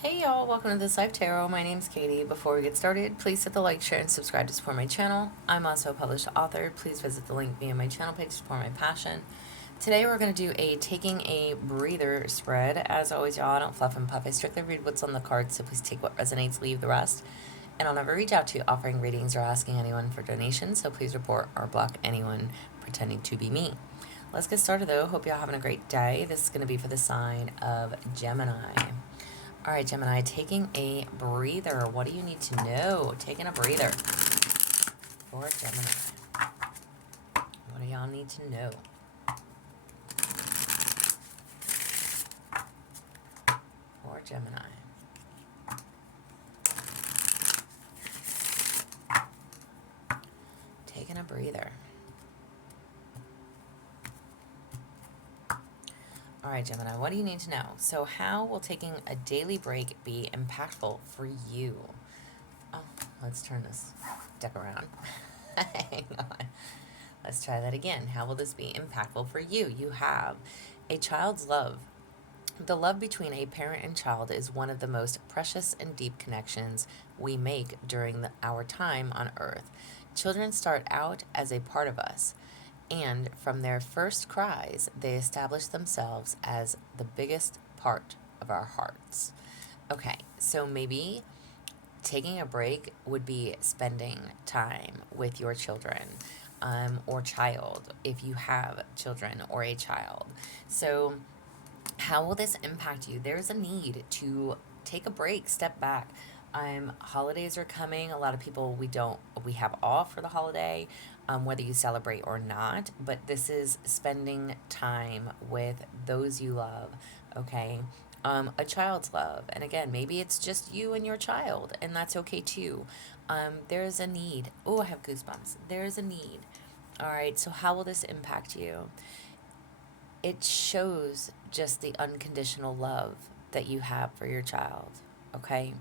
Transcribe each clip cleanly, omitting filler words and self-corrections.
Hey y'all, welcome to This Life Tarot. My name's Katie. Before we get started, please hit the like, share, and subscribe to support my channel. I'm also a published author. Please visit the link via my channel page to support my passion. Today we're going to do a taking a breather spread. As always, y'all, I don't fluff and puff. I strictly read what's on the cards, so please take what resonates, leave the rest. And I'll never reach out to you offering readings or asking anyone for donations, so please report or block anyone pretending to be me. Let's get started though. Hope y'all having a great day. This is going to be for the sign of Gemini. All right, Gemini, taking a breather. What do you need to know? Taking a breather for Gemini. What do y'all need to know? For Gemini. Taking a breather. All right, Gemini, what do you need to know? So how will taking a daily break be impactful for you? Oh, let's turn this deck around. Hang on. Let's try that again. How will this be impactful for you? You have a child's love. The love between a parent and child is one of the most precious and deep connections we make during our time on earth. Children start out as a part of us, and from their first cries, they establish themselves as the biggest part of our hearts. Okay, so maybe taking a break would be spending time with your children or child, if you have children or a child. So how will this impact you? There's a need to take a break, step back. Holidays are coming. A lot of people we have off for the holiday, whether you celebrate or not. But this is spending time with those you love. Okay, a child's love, and again, maybe it's just you and your child, and that's okay too. There's a need. Oh, I have goosebumps. There's a need. All right. So how will this impact you? It shows just the unconditional love that you have for your child, okay?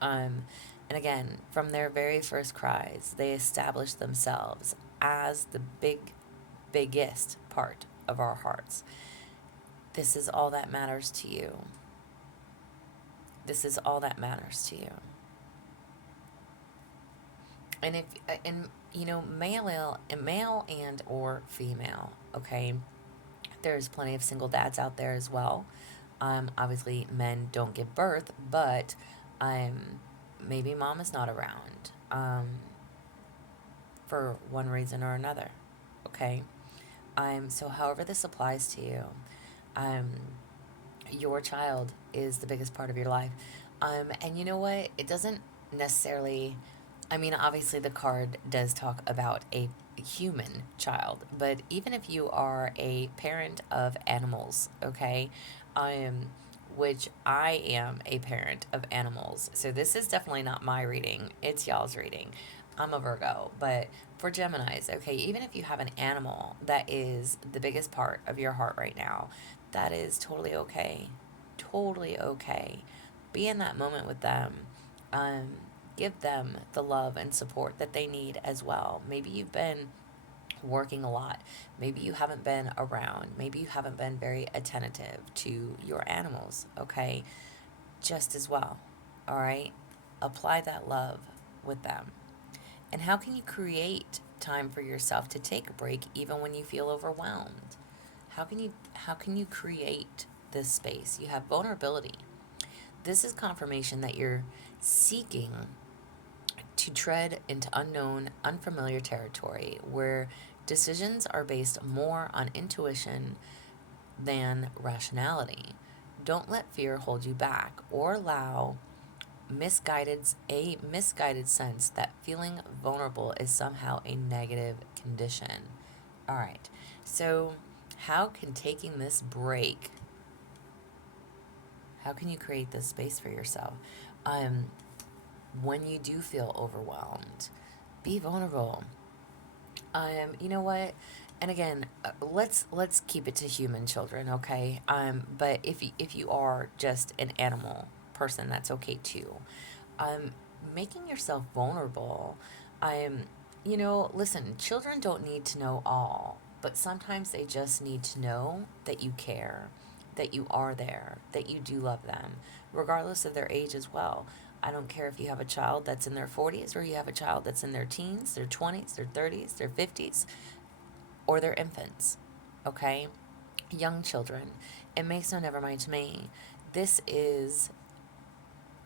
And again, from their very first cries, they establish themselves as the biggest part of our hearts. This is all that matters to you. This is all that matters to you. And if and you know, male and or female, okay? There's plenty of single dads out there as well. Obviously, men don't give birth, but maybe mom is not around for one reason or another. Okay. So however this applies to you, um, your child is the biggest part of your life. And you know what? It doesn't necessarily. I mean, obviously, the card does talk about a human child, but even if you are a parent of animals, okay, um, which I am a parent of animals, so this is definitely not my reading, it's y'all's reading. I'm a Virgo, but for Geminis, okay, even if you have an animal that is the biggest part of your heart right now, that is totally okay. Totally okay. Be in that moment with them. Um, Give them the love and support that they need as well. Maybe you've been working a lot. Maybe you haven't been around. Maybe you haven't been very attentive to your animals, okay? Just as well, all right? Apply that love with them. And how can you create time for yourself to take a break even when you feel overwhelmed? How can you create this space? You have vulnerability. This is confirmation that you're seeking to tread into unknown, unfamiliar territory where decisions are based more on intuition than rationality. Don't let fear hold you back or allow misguided sense that feeling vulnerable is somehow a negative condition. All right. So, how can taking this break, how can you create this space for yourself? When you do feel overwhelmed, be vulnerable. You know what? And again, let's keep it to human children, okay? But if you are just an animal person, that's okay too. Um, Making yourself vulnerable. Listen, children don't need to know all, but sometimes they just need to know that you care that you are there, that you do love them, regardless of their age as well. I don't care if you have a child that's in their 40s or you have a child that's in their teens, their 20s, their 30s, their 50s, or their infants, okay? Young children. It makes no never mind to me. This is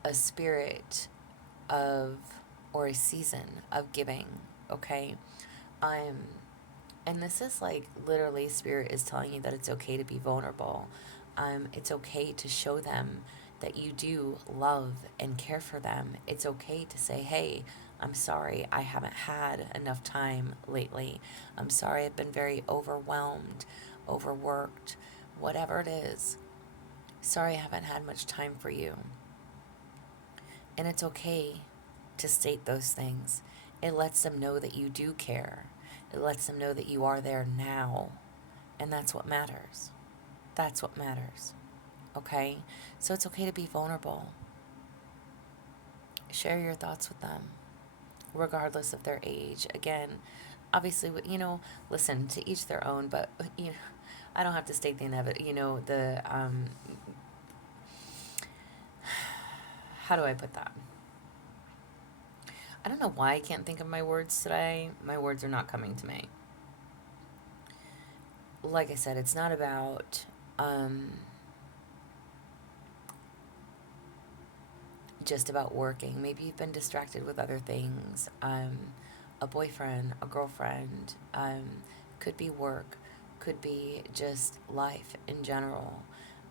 a spirit of, or a season of giving, okay? Um, and this is like literally spirit is telling you that it's okay to be vulnerable. It's okay to show them that you do love and care for them. It's okay to say, hey, I'm sorry, I haven't had enough time lately. I'm sorry, I've been very overwhelmed, overworked, whatever it is. Sorry, I haven't had much time for you. And it's okay to state those things. It lets them know that you do care. It lets them know that you are there now. And that's what matters. That's what matters. Okay? So it's okay to be vulnerable. Share your thoughts with them, regardless of their age. Again, obviously, listen, to each their own, but, I don't have to state the inevitable, how do I put that? I don't know why I can't think of my words today. My words are not coming to me. Like I said, it's not about just about working. Maybe you've been distracted with other things. A boyfriend, a girlfriend, could be work, could be just life in general.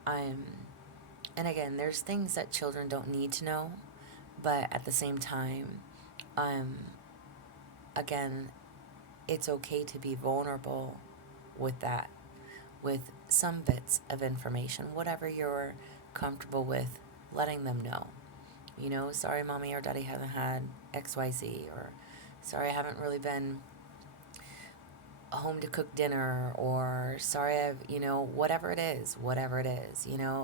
And again, there's things that children don't need to know, but at the same time, again, it's okay to be vulnerable with that, with some bits of information, whatever you're comfortable with letting them know. Sorry, mommy or daddy haven't had XYZ, or sorry, I haven't really been home to cook dinner, or sorry, whatever it is,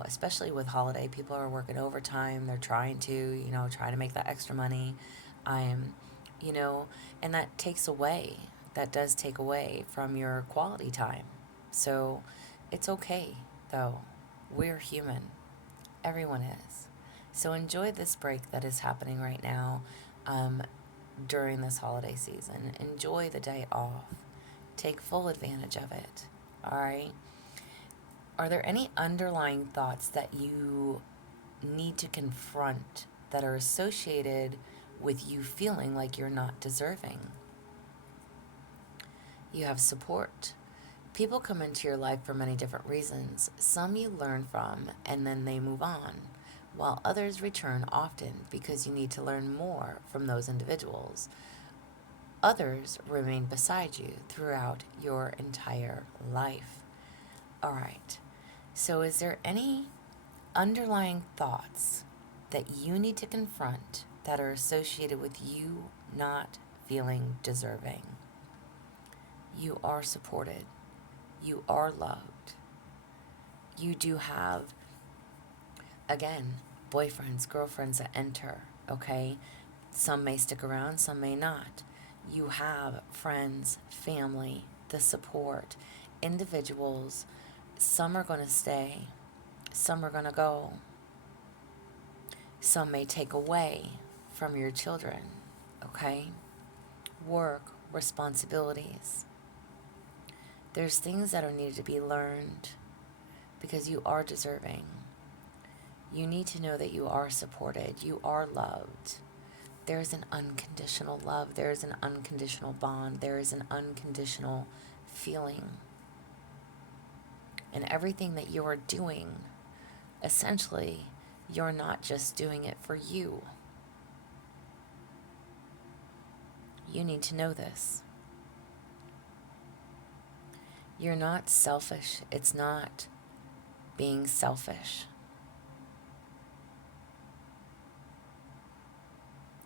especially with holiday, people are working overtime, they're trying to make that extra money. I'm, and that does take away from your quality time. So it's okay, though. We're human. Everyone is. So enjoy this break that is happening right now during this holiday season. Enjoy the day off. Take full advantage of it. All right? Are there any underlying thoughts that you need to confront that are associated with you feeling like you're not deserving? You have support. People come into your life for many different reasons. Some you learn from and then they move on, while others return often because you need to learn more from those individuals. Others remain beside you throughout your entire life. All right. So is there any underlying thoughts that you need to confront that are associated with you not feeling deserving? You are supported. You are loved. You do have, again, boyfriends, girlfriends that enter, okay? Some may stick around, some may not. You have friends, family, the support, individuals. Some are going to stay, some are going to go. Some may take away from your children, okay? Work, responsibilities. There's things that are needed to be learned because you are deserving. You need to know that you are supported, you are loved. There is an unconditional love, there is an unconditional bond, there is an unconditional feeling. And everything that you are doing, essentially, you're not just doing it for you. You need to know this. You're not selfish. It's not being selfish.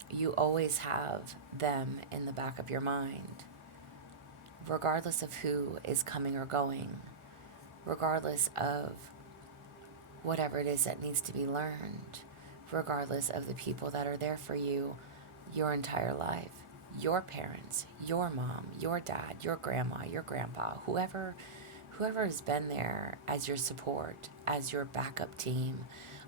You always have them in the back of your mind, regardless of who is coming or going, regardless of whatever it is that needs to be learned, regardless of the people that are there for you your entire life. Your parents, your mom, your dad, your grandma, your grandpa, whoever has been there as your support, as your backup team.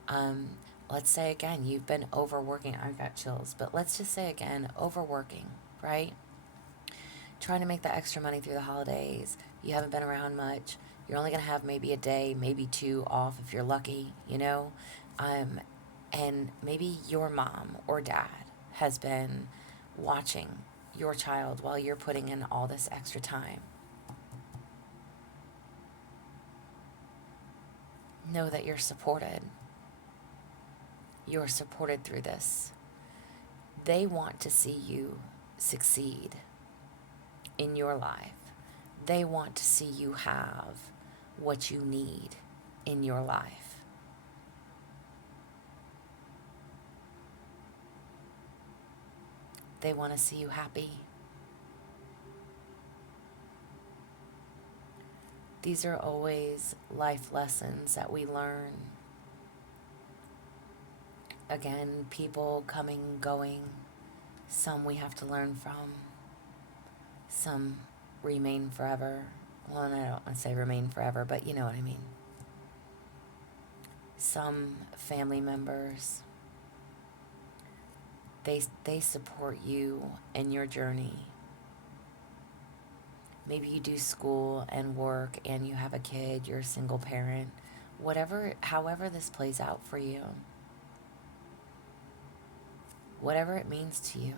Um, let's say again, you've been overworking. I've got chills, but let's just say again, overworking, right? Trying to make that extra money through the holidays. You haven't been around much. You're only going to have maybe a day, maybe two off if you're lucky, you know? Um, and maybe your mom or dad has been watching your child while you're putting in all this extra time. Know that you're supported. You're supported through this. They want to see you succeed in your life. They want to see you have what you need in your life. They want to see you happy. These are always life lessons that we learn. Again, people coming, going. Some we have to learn from. Some remain forever. Well, and I don't want to say remain forever, but you know what I mean. Some family members, they support you in your journey. Maybe you do school and work and you have a kid, you're a single parent. Whatever, however this plays out for you. Whatever it means to you.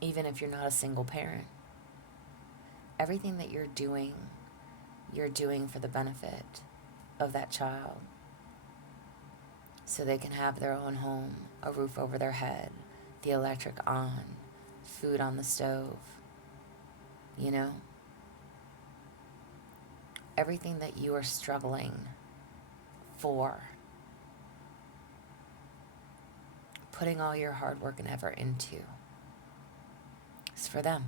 Even if you're not a single parent. Everything that you're doing for the benefit of that child. So they can have their own home, a roof over their head, the electric on, food on the stove, you know? Everything that you are struggling for, putting all your hard work and effort into, is for them.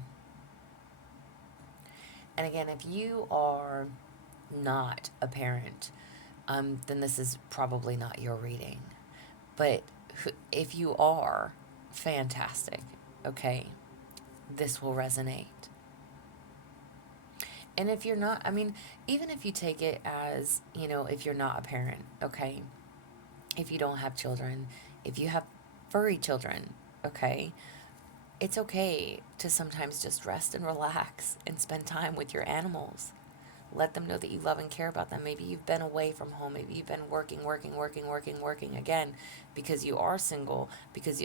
And again, if you are not a parent, then this is probably not your reading. But if you are, fantastic, okay? This will resonate. And if you're not, I mean, even if you take it as, you know, if you're not a parent, okay? If you don't have children, if you have furry children, okay? It's okay to sometimes just rest and relax and spend time with your animals. Let them know that you love and care about them. Maybe you've been away from home. Maybe you've been working again because you are single,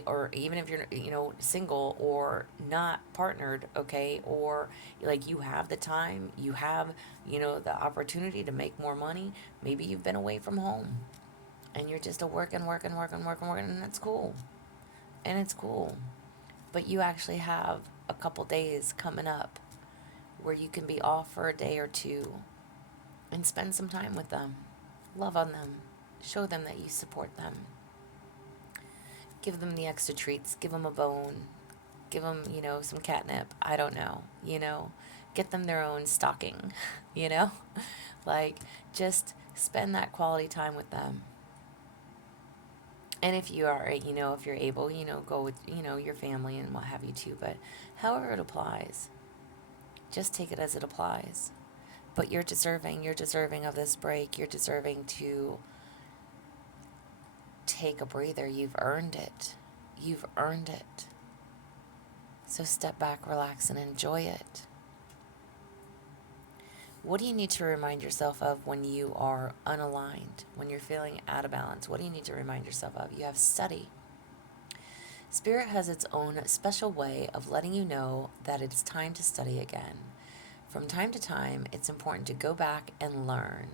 or even if you're, you know, single or not partnered, okay, or like you have the time, you have, you know, the opportunity to make more money. Maybe you've been away from home and you're just working, and that's cool. And it's cool. But you actually have a couple days coming up where you can be off for a day or two and spend some time with them. Love on them. Show them that you support them. Give them the extra treats. Give them a bone. Give them, you know, some catnip. I don't know, you know. Get them their own stocking, you know. Like, just spend that quality time with them. And if you are, you know, if you're able, you know, go with, you know, your family and what have you too. But however it applies, just take it as it applies. But you're deserving of this break. You're deserving to take a breather. You've earned it. You've earned it. So step back, relax, and enjoy it. What do you need to remind yourself of when you are unaligned, when you're feeling out of balance? What do you need to remind yourself of? You have study. Spirit has its own special way of letting you know that it's time to study again. From time to time, it's important to go back and learn,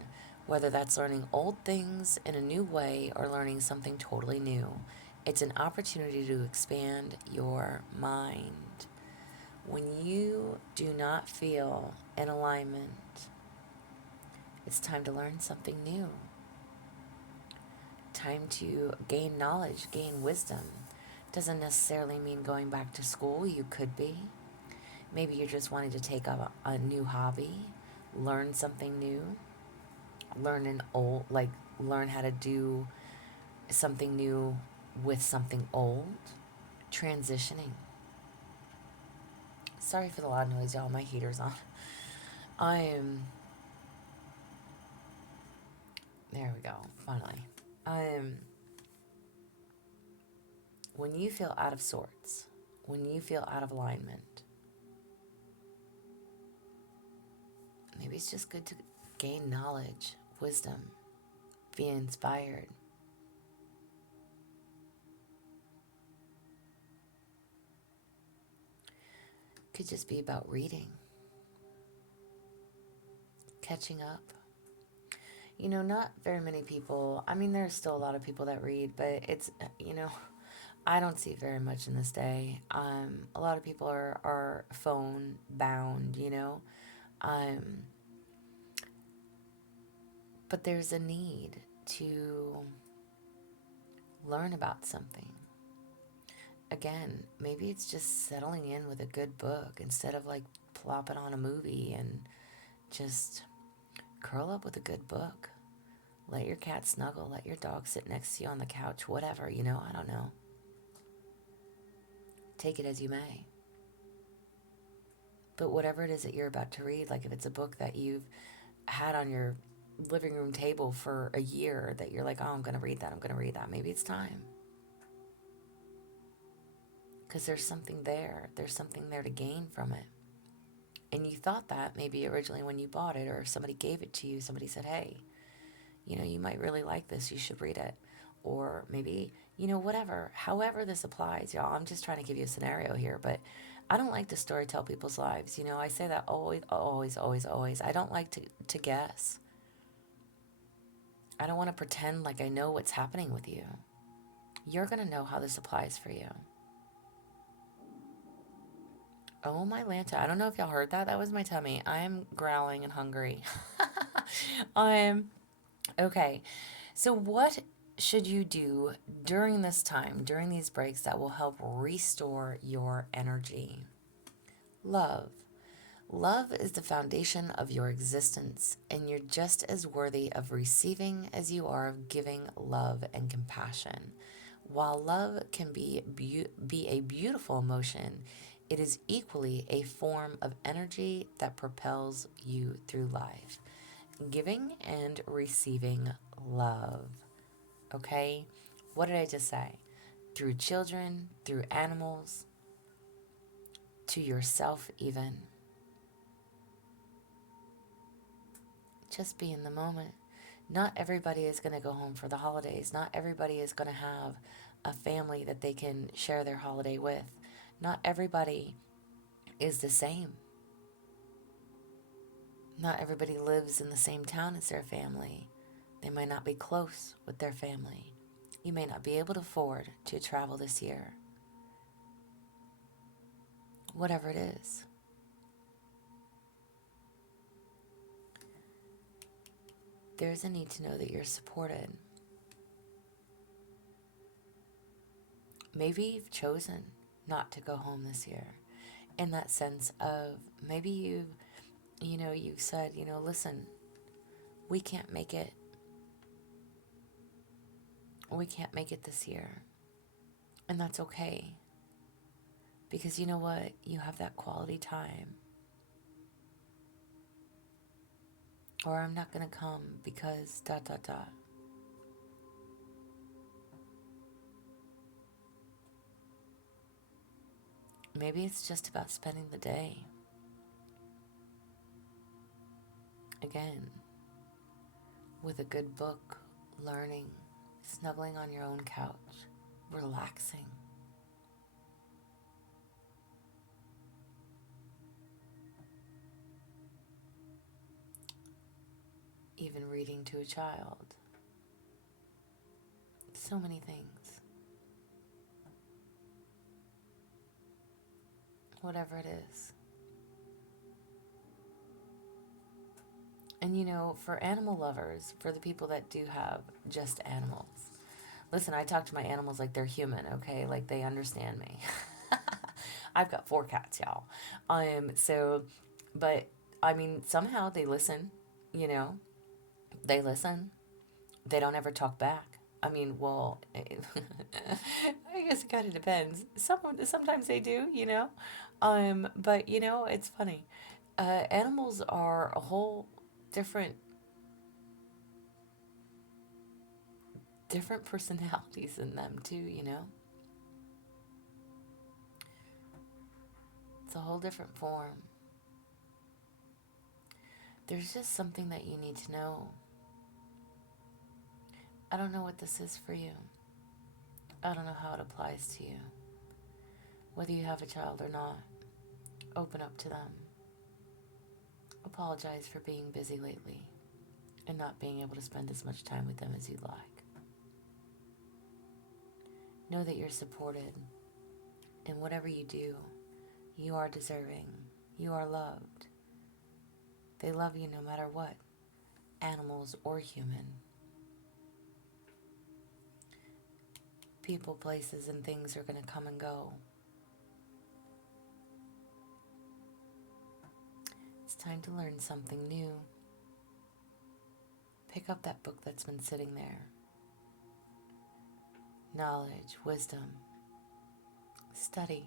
whether that's learning old things in a new way or learning something totally new. It's an opportunity to expand your mind. When you do not feel in alignment, it's time to learn something new. Time to gain knowledge, gain wisdom. Doesn't necessarily mean going back to school. You could be. Maybe you're just wanting to take up a new hobby, learn something new, learn how to do something new with something old, transitioning. Sorry for the loud noise, y'all. My heater's on. I am. There we go. Finally. When you feel out of sorts, when you feel out of alignment, maybe it's just good to gain knowledge, wisdom, be inspired. Could just be about reading, catching up. You know, not very many people, I mean, there's still a lot of people that read, but it's, you know, I don't see it very much in this day. A lot of people are phone bound, you know. Um, but there's a need to learn about something. Again, maybe it's just settling in with a good book instead of like plopping on a movie, and just curl up with a good book. Let your cat snuggle, let your dog sit next to you on the couch, whatever, you know, I don't know. Take it as you may. But whatever it is that you're about to read, like if it's a book that you've had on your living room table for a year that you're like, oh, I'm going to read that, I'm going to read that, maybe it's time. Because there's something there. There's something there to gain from it. And you thought that maybe originally when you bought it, or if somebody gave it to you, somebody said, hey, you know, you might really like this, you should read it. Or maybe, you know, whatever, however this applies, y'all. I'm just trying to give you a scenario here, but I don't like to story tell people's lives. You know, I say that always, always, always, always. I don't like to guess. I don't want to pretend like I know what's happening with you. You're going to know how this applies for you. Oh, my Lanta. I don't know if y'all heard that. That was my tummy. I'm growling and hungry. Okay. So what should you do during this time, during these breaks, that will help restore your energy? Love. Love is the foundation of your existence, and you're just as worthy of receiving as you are of giving love and compassion. While love can be a beautiful emotion, it is equally a form of energy that propels you through life. Giving and receiving love. Okay? What did I just say? Through children, through animals, to yourself, even. Just be in the moment. Not everybody is going to go home for the holidays. Not everybody is going to have a family that they can share their holiday with. Not everybody is the same. Not everybody lives in the same town as their family. They might not be close with their family. You may not be able to afford to travel this year. Whatever it is. There's a need to know that you're supported. Maybe you've chosen not to go home this year, in that sense of maybe you've said, listen, we can't make it. We can't make it this year. And that's okay. Because you know what? You have that quality time. Or I'm not going to come because ... Maybe it's just about spending the day. Again, with a good book, learning, snuggling on your own couch, relaxing. Even reading to a child. So many things. Whatever it is. And for animal lovers, for the people that do have just animals, listen, I talk to my animals like they're human, okay? Like they understand me. I've got 4 cats, y'all. But I mean, somehow they listen, They listen. They don't ever talk back. I mean, well, I guess it kind of depends. Sometimes they do, you know. But you know, it's funny. Animals are a whole different different personalities in them too, you know. It's a whole different form. There's just something that you need to know. I don't know what this is for you. I don't know how it applies to you. Whether you have a child or not, open up to them. Apologize for being busy lately and not being able to spend as much time with them as you'd like. Know that you're supported, and whatever you do, you are deserving. You are loved. They love you no matter what, animals or human. People, places, and things are going to come and go. It's time to learn something new. Pick up that book that's been sitting there. Knowledge, wisdom. Study.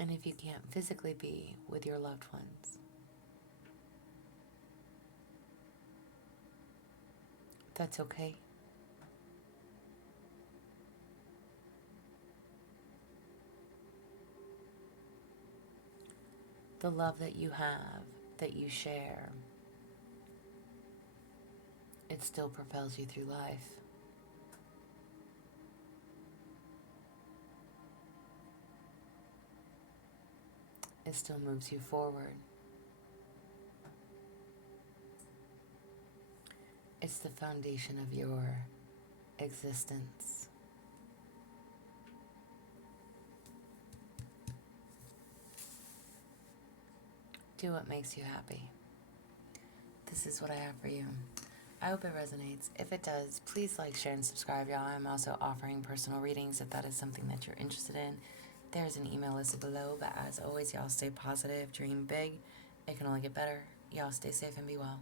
And if you can't physically be with your loved ones, that's okay. The love that you have, that you share, it still propels you through life. It still moves you forward. It's the foundation of your existence. Do what makes you happy. This is what I have for you. I hope it resonates. If it does, please like, share, and subscribe, y'all. I'm also offering personal readings if that is something that you're interested in. There's an email listed below, but as always, y'all stay positive, dream big. It can only get better. Y'all stay safe and be well.